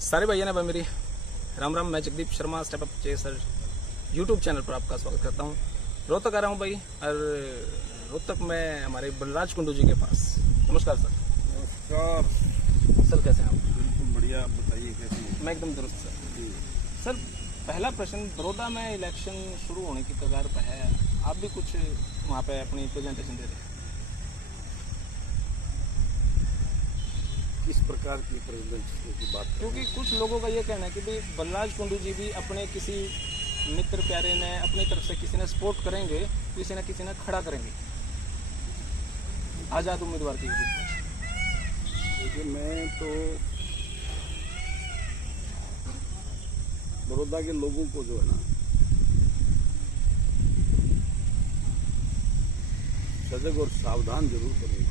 सारे भैया ने भाई मेरी राम राम। मैं Jagdeep Sharma step up chaser YouTube channel पर आपका स्वागत करता हूँ। रोहतक आ रहा हूँ भाई, और रोहतक में हमारे बलराज कुंडू जी के पास। नमस्कार सर। नमस्कार सर, कैसे हैं आप? बिल्कुल बढ़िया, आप बताइए कैसे हैं? मैं एकदम दुरुस्त सर। सर, पहला प्रश्न, बड़ौदा में इलेक्शन शुरू होने की कगार पर है, आप भी कुछ वहाँ पे अपनी प्रेजेंटेशन दे रहे हैं। किस प्रकार की प्रेजेंटेशन की बात? क्योंकि कुछ लोगों का ये कहना है कि भाई बलराज कुंडू जी भी अपने किसी मित्र प्यारे ने अपनी तरफ से किसी ने सपोर्ट करेंगे, किसी न किसी ने खड़ा करेंगे आज़ाद उम्मीदवार की। देखिए, मैं तो बड़ौदा के लोगों को जो है ना सजग और सावधान जरूर करेगा।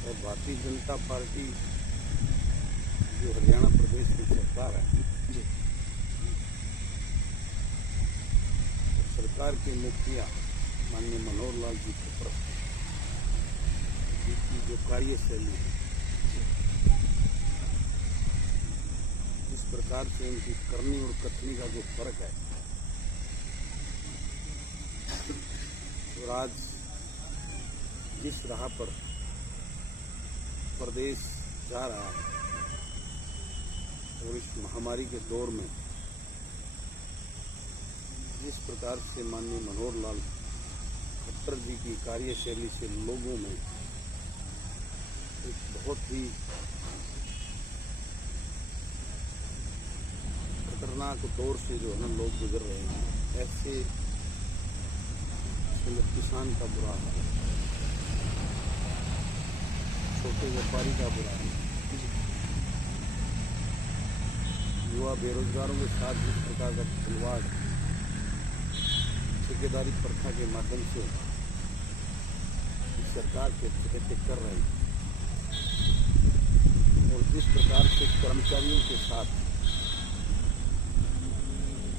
और भारतीय जनता पार्टी जो हरियाणा प्रदेश की सरकार है जी, सरकार के मुखिया माननीय मनोहर लाल जी खट्टर की जो कार्यशैली है, जिस प्रकार से उनकी करनी और कथनी का जो फर्क है, और आज जिस राह पर प्रदेश जा रहा है और इस महामारी के दौर में जिस प्रकार से माननीय मनोहर लाल खट्टर जी की कार्यशैली से लोगों में एक बहुत ही खतरनाक दौर से जो है ना लोग गुजर रहे हैं, ऐसे किसान का बुरा हाल है, छोटे व्यापारी का बुरा हाल है, युवा बेरोजगारों के साथ जिस प्रकार का खिलवाड़ ठेकेदारी प्रथा के माध्यम से सरकार के तहत कर रही है, और जिस प्रकार से कर्मचारियों के साथ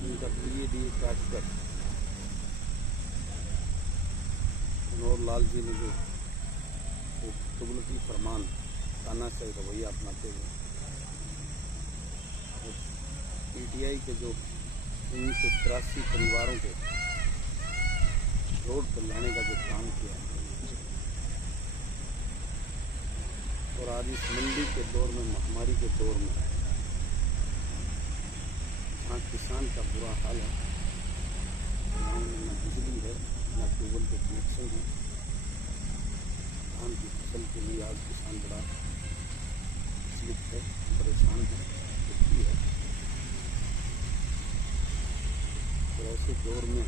उनका डी काटकर मनोहर लाल जी ने जो एक तुगलकी फरमान तानाशाही रवैया अपनाते हुए पीटीआई के जो 1983 परिवारों के रोड पर लाने का जो काम किया है, और आज इस मंदी के दौर में, महामारी के दौर में, जहाँ किसान का बुरा हाल है, गाँव में न बिजली है, न केबल के कनेक्शन है, धान की फसल के लिए आज किसान बड़ा स्लिप है, परेशान है, दुखी है। और ऐसे दौर में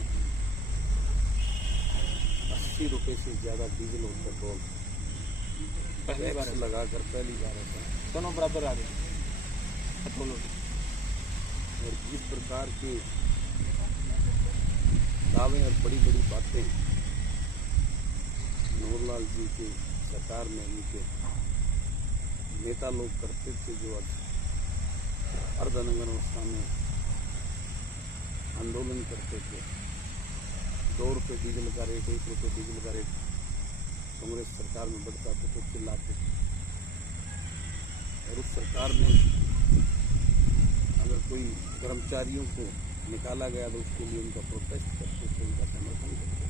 80 रुपये से ज़्यादा डीजल और पेट्रोल पहली बार लगाकर पहली बार ऐसा दोनों बराबर आ गए पेट्रोल। और जिस प्रकार के दावे और बड़ी बड़ी बातें मनोहर लाल जी के सरकार में उनके नेता लोग करते थे, जो आज अर्धनग्न अवस्था में आंदोलन करते थे, 2 रुपये डीजल का रेट, 1 रुपये डीजल का रेट कांग्रेस सरकार में बढ़ता था तो चिल्लाते थे। और उस सरकार में अगर कोई कर्मचारियों को निकाला गया तो उसके लिए उनका प्रोटेस्ट करते थे, उनका समर्थन करते थे।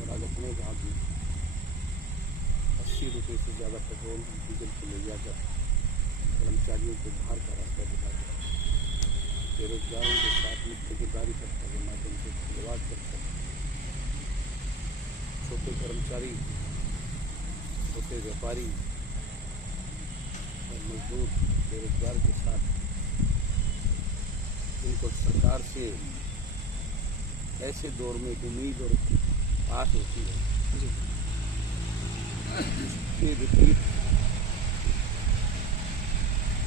और आज अपने हाथ में 80 रुपये से ज़्यादा पेट्रोल डीजल को ले जाकर कर्मचारियों को बाहर का रास्ता दिखाकर बेरोजगारों के साथ में ठेकेदारी प्रथा के माध्यम से खिलवाड़ करता है। छोटे कर्मचारी, छोटे व्यापारी और मजदूर बेरोजगार के साथ इनको सरकार से ऐसे दौर में एक उम्मीद और आस होती है, इसके विपरीत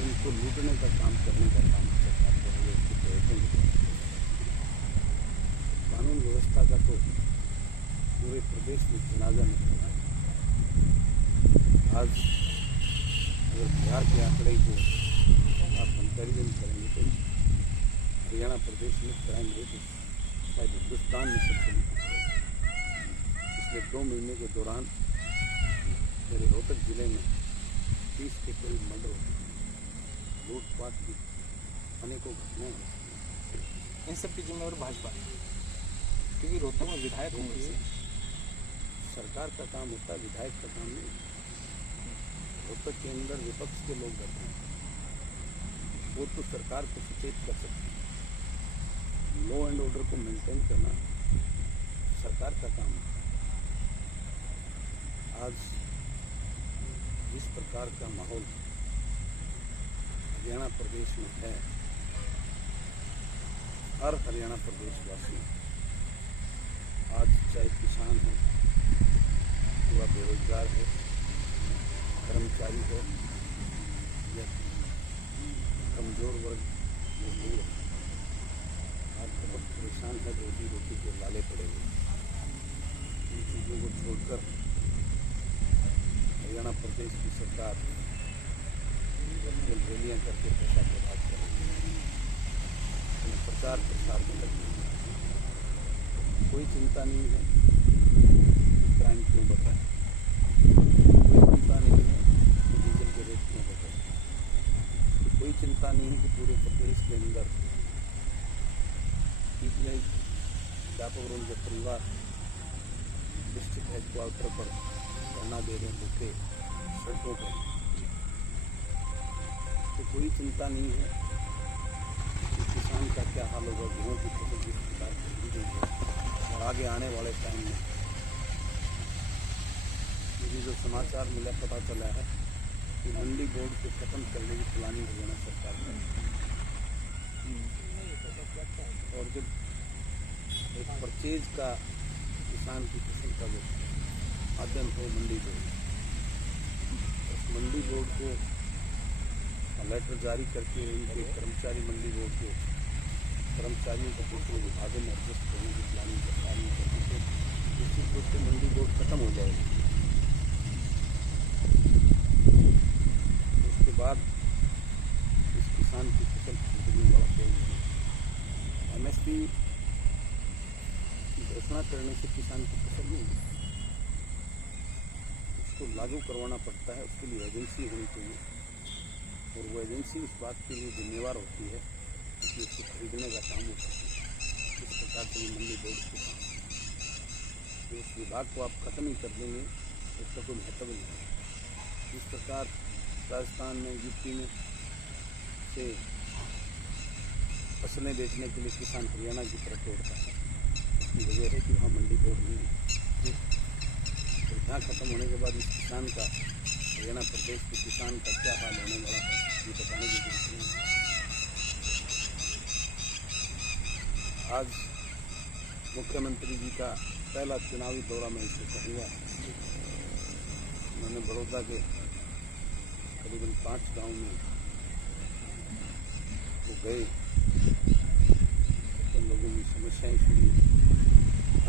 इनको लूटने का काम करने का काम सरकार कर रही है। इसके प्रयत्न कानून व्यवस्था का तो पूरे प्रदेश में जनाजा निकला है। आज अगर बिहार के आंकड़े को आप कंपेरिजन करेंगे तो हरियाणा प्रदेश में क्राइम रेट शायद हिंदुस्तान में सबसे नीचे है। पिछले 2 महीने के दौरान मेरे रोहतक जिले में 30 के करीब मर्डर होते हैं, लूटपाट की अनेकों घटनाएं होती हैं। इन सब की जिम्मेवार भाजपा है, क्योंकि रोहतक में विधायक कांग्रेस है। सरकार का काम होता है, विधायक का काम नहीं। रोहतक के अंदर विपक्ष के लोग रहते हैं, वो तो सरकार को सचेत कर सकते हैं। लॉ एंड ऑर्डर को मेंटेन करना सरकार का काम है। आज जिस प्रकार का माहौल हरियाणा प्रदेश में है, हर हरियाणा प्रदेशवासी आज चाहे किसान है, युवा बेरोजगार है, कर्मचारी है या कमजोर वर्ग मजदूर है, आज बहुत परेशान है, रोजी रोटी के लाले पड़े हुए। इन चीज़ों को छोड़कर हरियाणा प्रदेश की सरकार रैलियाँ करके पैसा बर्बाद कर रही है, प्रचार प्रसार में लगी है। कोई चिंता नहीं है कि क्राइम क्यों बढ़ रहा है, कोई चिंता नहीं है कि डीजल के रेट क्यों बढ़ रहे हैं, कोई चिंता नहीं है कि पूरे प्रदेश के अंदर पीटीआई व्यापक और उनके परिवार डिस्ट्रिक्ट हेडक्वार्टर पर धरना दे रहे हैं, भूखे सड़कों पर। तो कोई चिंता नहीं है कि किसान का क्या हाल होगा, गेहूँ की फसल किस प्रकार खरीदी गई है, और आगे आने वाले टाइम में मुझे जो समाचार मिला, पता चला है कि मंडी बोर्ड को खत्म करने की प्लानिंग हरियाणा सरकार का है। और जब एक परचेज का किसान की फसल का जो माध्यम हो मंडी बोर्ड, उस मंडी बोर्ड को लेटर जारी करके उनके कर्मचारी मंडी बोर्ड के कर्मचारियों को दूसरे विभागों में एडजस्ट करने की प्लानिंग सरकार ने करती, तो निश्चित रूप से मंडी बोर्ड खत्म हो जाएगी। उसके बाद इस किसान की फसल खरीदने वाला कोई नहीं। MSP की घोषणा करने से किसान की फसल नहीं है, उसको लागू करवाना पड़ता है, उसके लिए एजेंसी होनी चाहिए, और वो एजेंसी इस बात के लिए जिम्मेवार होती है कि उसको खरीदने का काम वो करती है। इस प्रकार से मंडी बोर्ड के काम, तो उस विभाग को आप खत्म ही कर देंगे उसका कोई महत्व नहीं है। इस प्रकार राजस्थान में, यूपी में से फसलें बेचने के लिए किसान हरियाणा की तरफ दौड़ता है। इसकी वजह है कि वहाँ मंडी बोर्ड नहीं है। तो यहाँ खत्म होने के बाद इस किसान का, हरियाणा प्रदेश के किसान का क्या हाल होने वाला है, ये बताने की जरूरत नहीं है। आज मुख्यमंत्री जी का पहला चुनावी दौरा मैं इसको कहूँगा। मैंने बड़ौदा के करीबन 5 गांव में वो गए, तो लोगों की समस्याएं सुनी,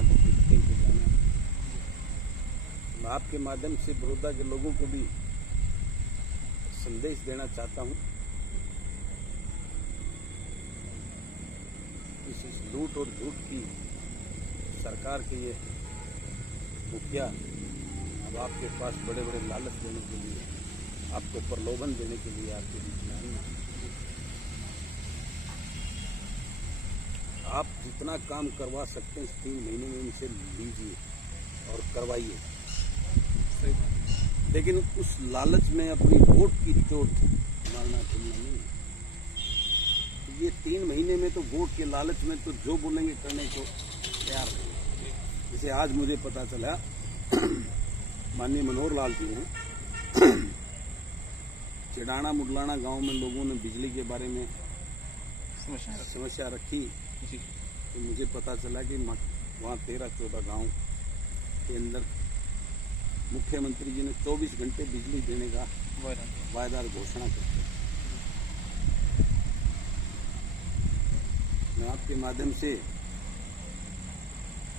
दिक्कतें को जाना। मैं आपके माध्यम से बड़ौदा के लोगों को भी संदेश देना चाहता हूँ, इस लूट और झूठ की सरकार के ये मुखिया अब आपके पास बड़े बड़े लालच देने के लिए, आपको प्रलोभन देने के लिए आपके बीच में आए हैं। आप जितना काम करवा सकते हैं 3 महीने में इनसे लीजिए और करवाइए, लेकिन उस लालच में अपनी वोट की चोट मारना चलना नहीं है। ये 3 महीने में तो वोट के लालच में तो जो बोलेंगे करने को तैयार है। जैसे आज मुझे पता चला माननीय मनोहर लाल जी ने चिड़ाना मुडलाना गांव में लोगों ने बिजली के बारे में समस्या रखी, तो मुझे पता चला कि वहाँ 13-14 गांव के अंदर मुख्यमंत्री जी ने 24 घंटे बिजली देने का वायदा घोषणा करते। मैं आपके माध्यम से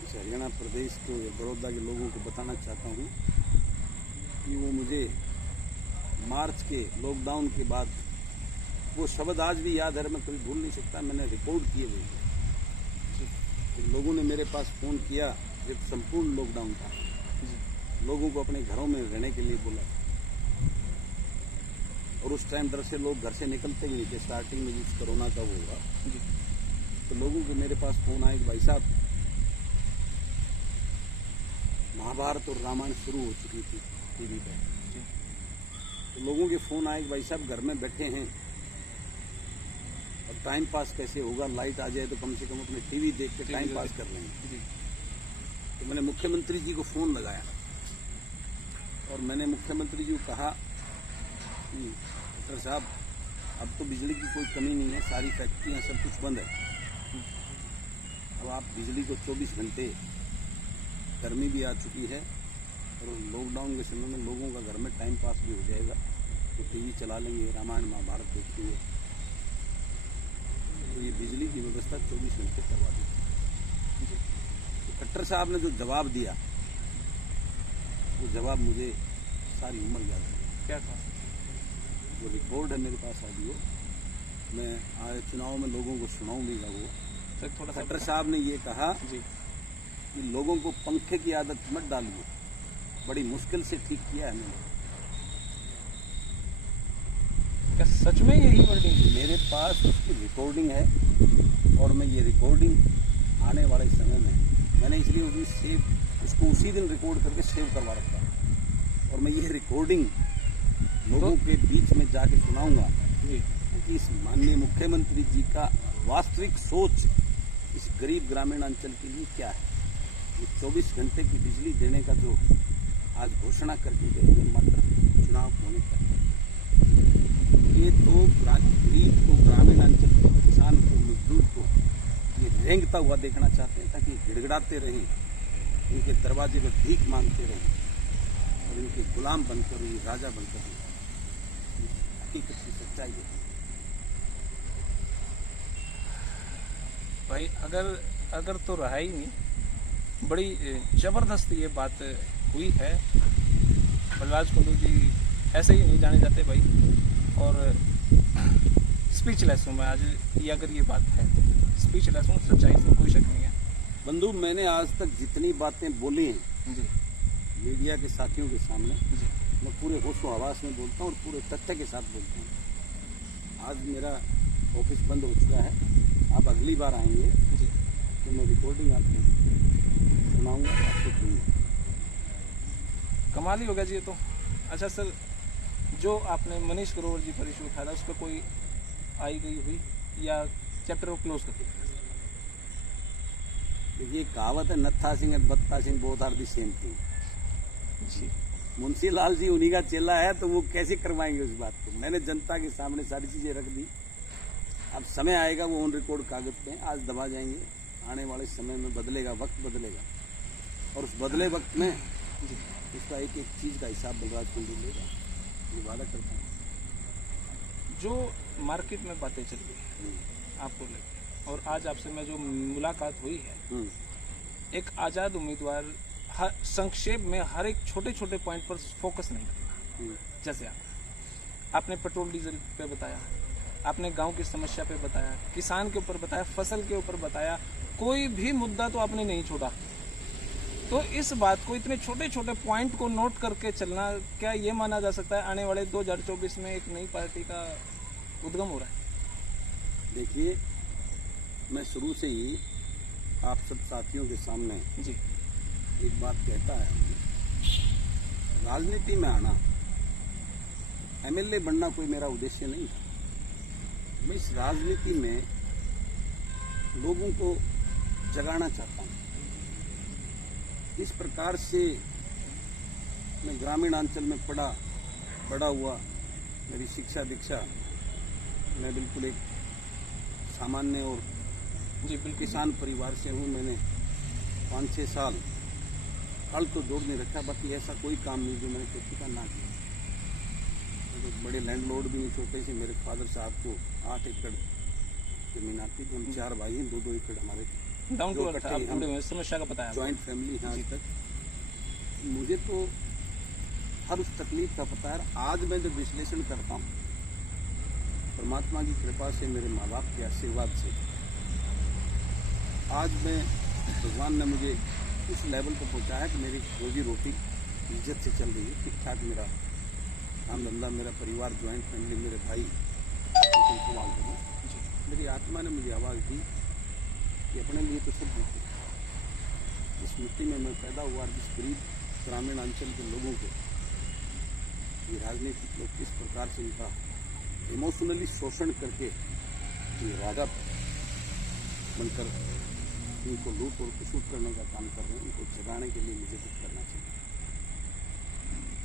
इस हरियाणा प्रदेश को या बड़ौदा के लोगों को बताना चाहता हूँ कि वो मुझे मार्च के लॉकडाउन के बाद वो शब्द आज भी याद है, मैं कभी भूल नहीं सकता। मैंने रिकॉर्ड किए हुए लोगों ने मेरे पास फ़ोन किया जब संपूर्ण लॉकडाउन था, लोगों को अपने घरों में रहने के लिए बोला। और उस टाइम डर से लोग घर से निकलते भी नहीं थे। स्टार्टिंग में जिस कोरोना का वो हुआ जी तो लोगों के मेरे पास फोन आए कि भाई साहब महाभारत और रामायण शुरू हो चुकी थी टीवी पर। जी तो लोगों के फोन आए कि भाई साहब घर में बैठे हैं और टाइम पास कैसे होगा, लाइट आ जाए तो कम से कम अपने टीवी देख के टाइम पास कर लेंगे। जी तो मैंने मुख्यमंत्री जी को फोन लगाया और मैंने मुख्यमंत्री जी को कहा कि डॉक्टर साहब अब तो बिजली की कोई कमी नहीं है, सारी फैक्ट्रियां सब कुछ बंद है। अब आप बिजली को 24 घंटे, गर्मी भी आ चुकी है और लॉकडाउन के समय में लोगों का घर में टाइम पास भी हो जाएगा, तो टीवी चला लेंगे, रामायण महाभारत देखते हुए। तो ये बिजली की व्यवस्था 24 घंटे करवा दी। तो खट्टर साहब ने जो जवाब दिया वो जवाब मुझे सारी उम्र याद है। क्या था? वो रिकॉर्ड है मेरे पास ऑडियो, मैं आए चुनाव में लोगों को सुनाऊंगा। वो सर थोड़ा सा खट्टर साहब ने ये कहा जी कि लोगों को पंखे की आदत मत डालिए, बड़ी मुश्किल से ठीक किया है मैंने। क्या सच में यही वर्डिंग? मेरे पास उसकी रिकॉर्डिंग है और मैं ये रिकॉर्डिंग आने वाले समय में मैंने इसलिए उसको उसी दिन रिकॉर्ड करके सेव करवा रखा है और मैं ये रिकॉर्डिंग लोगों के बीच में जाके सुनाऊंगा जी कि इस माननीय मुख्यमंत्री जी का वास्तविक सोच इस गरीब ग्रामीण अंचल के लिए क्या है। ये 24 घंटे की बिजली देने का जो आज घोषणा करके गई है मात्र चुनाव होने तक, ये तो गरीब को, ग्रामीण अंचल के किसान को, मजदूर को ये रेंगता हुआ देखना चाहते हैं ताकि गिड़गिड़ाते रहें, इनके दरवाजे पर भीख मांगते रहें और इनके गुलाम बनकर ये राजा बनकर रहें। हकीकत की सच्चाई है भाई। अगर तो रहा ही नहीं, बड़ी जबरदस्त ये बात हुई है। बलराज कुंडू जी ऐसे ही नहीं जाने जाते भाई, और स्पीचलेस हूँ मैं आज। ये अगर ये बात है तो स्पीचलेस हूँ, सच्चाई इसमें कोई शक नहीं है। बंधु, मैंने आज तक जितनी बातें बोली हैं जी मीडिया के साथियों के सामने, जी मैं पूरे होशो हवास में बोलता हूँ और पूरे तथ्य के साथ बोलता हूँ। आज मेरा ऑफिस बंद हो चुका है, आप अगली बार आएंगे जी तो मैं रिकॉर्डिंग आपको सुनाऊंगा, आपको सुनूंगा। कमाल ही होगा जी ये तो। अच्छा सर, जो आपने मनीष ग्रोवर जी पर इशू उठाया था, उस पर कोई आई गई हुई या चैप्टर को क्लोज कर दिया? देखिए, कहावत है Nattha Singh and Batta Singh both are the same thing. जी मुंशी लाल जी उन्हीं का चेला है तो वो कैसे करवाएंगे उस बात को। मैंने जनता के सामने सारी चीजें रख दी। अब समय आएगा वो ऑन रिकॉर्ड कागज पे आज दबा जाएंगे, आने वाले समय में बदलेगा, वक्त बदलेगा और उस बदले वक्त में उसका एक एक चीज का हिसाब बलराज कुंडू लेगा, ये वादा करता हूँ। जो मार्केट में बातें चल रही है आपको लेकर, और आज आपसे मैं जो मुलाकात हुई है, एक आज़ाद उम्मीदवार संक्षेप में हर एक छोटे छोटे पॉइंट पर फोकस नहीं करता। जैसे आपने पेट्रोल डीजल पे बताया, आपने गांव की समस्या पे बताया, किसान के ऊपर बताया, फसल के ऊपर बताया, कोई भी मुद्दा तो आपने नहीं छोड़ा। तो इस बात को, इतने छोटे छोटे पॉइंट को नोट करके चलना, क्या ये माना जा सकता है आने वाले 2024 में एक नई पार्टी का उद्गम हो रहा है? देखिए, मैं शुरू से ही आप सब साथियों के सामने जी एक बात कहता है, राजनीति में आना, एमएलए बनना कोई मेरा उद्देश्य नहीं था। मैं इस राजनीति में लोगों को जगाना चाहता हूँ। इस प्रकार से मैं ग्रामीण अंचल में बड़ा हुआ, मेरी शिक्षा दीक्षा, मैं बिल्कुल एक सामान्य और जी बिल्कुल किसान परिवार से हूँ। मैंने 5-6 साल हल तो जोड़ नहीं रखा, बाकी ऐसा कोई काम नहीं जो मैंने खेती का ना किया। तो बड़े लैंडलॉर्ड भी नहीं, छोटे से मेरे फादर साहब को 8 एकड़ जमीन आती थी। हम 4 भाई हैं, 2-2 एकड़ हमारे डाउन टू जो अर्थ इकट्ठे आप हम जुड़े हुए, समस्या का पता है आपको। जॉइंट फैमिली है आज तक। मुझे तो हर उस तकलीफ का पता है। आज मैं जो विश्लेषण करता हूँ, परमात्मा की कृपा से, मेरे माँ बाप के आशीर्वाद से, आज मैं, भगवान ने मुझे उस लेवल पर पहुँचाया कि मेरी रोजी रोटी इज्जत से चल रही है, ठीक ठाक मेरा काम धंधा, मेरा परिवार, ज्वाइंट फैमिली, मेरे भाई संभाल रहे हैं। मेरी आत्मा ने मुझे आवाज़ दी कि अपने लिए तो सब जीते। इस मिट्टी में मैं पैदा हुआ, जिस गरीब ग्रामीण अंचल के लोगों को ये राजनीतिक लोग किस प्रकार से इनका इमोशनली शोषण करके ये राजा बनकर इनको लूट और कुसूट करने का काम कर रहे हैं, उनको जगाने के लिए मुझे कुछ करना चाहिए।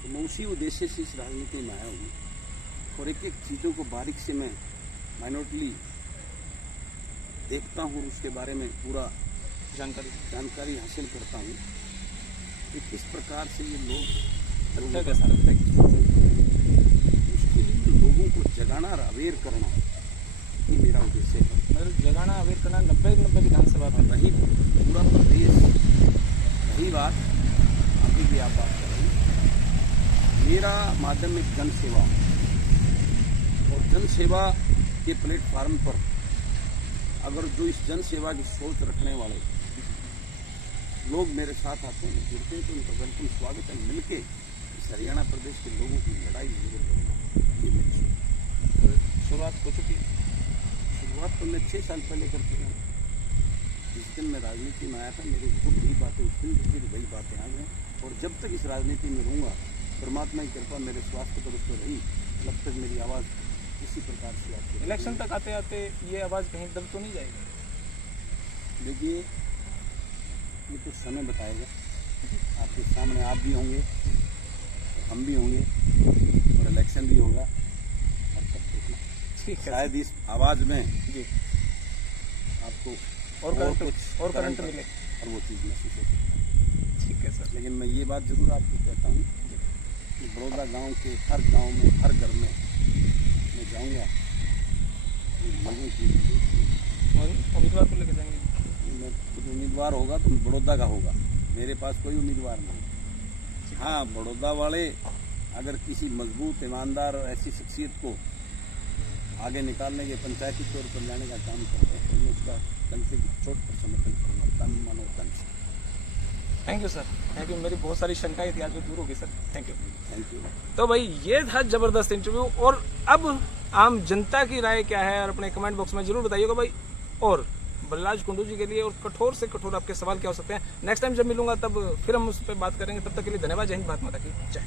तो मैं उसी उद्देश्य से इस राजनीति में आया हूँ और एक एक चीज़ों को बारीक से मैं माइनोटली देखता हूँ, उसके बारे में पूरा जानकारी हासिल करता हूँ कि किस प्रकार से ये लोग उसके लिए लोगों को जगाना और अवेयर करना, ये मेरा उद्देश्य है। मतलब जगाना अवेयर करना 90 विधानसभा में वही पूरा प्रदेश, वही बात अभी भी आप बात कर रहे हैं। मेरा माध्यम एक जन सेवा और जन सेवा के प्लेटफार्म पर अगर जो इस जन सेवा की सोच रखने वाले लोग मेरे साथ आते हैं, जुड़ते हैं, तो उनका बिल्कुल स्वागत है। मिलके इस हरियाणा प्रदेश के लोगों की लड़ाई जरूर करूँगा, ये मेरी सोच। शुरुआत हो चुकी है। शुरुआत तो मैं 6 साल पहले कर चुका हूँ। जिस दिन मैं राजनीति में आया था, मेरे खुद वही बातें उस दिन फिर वही बातें आ गई, और जब तक इस राजनीति में रहूँगा, परमात्मा की कृपा मेरे स्वास्थ्य पर उस पर रही, तब तक मेरी आवाज़ इसी प्रकार से आती। इलेक्शन तक आते आते ये आवाज़ कहीं दब तो नहीं जाएगी? देखिए, ये तो समय बताएगा। आपके सामने आप भी होंगे, हम भी होंगे, और इलेक्शन भी होगा, और तब देखना ठीक है। शायद इस आवाज़ में जी आपको और करंट और मिले और वो चीज़ महसूस हो सकती है। ठीक है सर। लेकिन मैं ये बात जरूर आपको कहता हूँ कि बड़ौदा गांव के हर गांव में, हर घर में मैं जाऊँगा, लोगों की उम्मीदवार को लेकर जाएंगे। मैं खुद उम्मीदवार होगा तो बड़ौदा का होगा, मेरे पास कोई उम्मीदवार नहीं। हाँ, बड़ौदा वाले अगर किसी मजबूत, ईमानदार ऐसी शख्सियत को आगे निकालने के, पंचायती तौर पर लाने का काम करते हैं, तो मैं उसका कंटे की चोट पर समर्थन करूँगा, तन मन और धन से। Thank you sir, thank you. मेरी बहुत सारी शंकाएं थी, आज वो दूर होगी sir. Thank you. Thank you. तो भाई ये था जबरदस्त इंटरव्यू, और अब आम जनता की राय क्या है और अपने कमेंट बॉक्स में जरूर बताइएगा भाई। और बलराज कुंडू जी के लिए और कठोर से कठोर आपके सवाल क्या हो सकते हैं, नेक्स्ट टाइम जब मिलूंगा तब फिर हम उस पर बात करेंगे। तब तक के लिए धन्यवाद। जय हिंद, भारत माता की जय।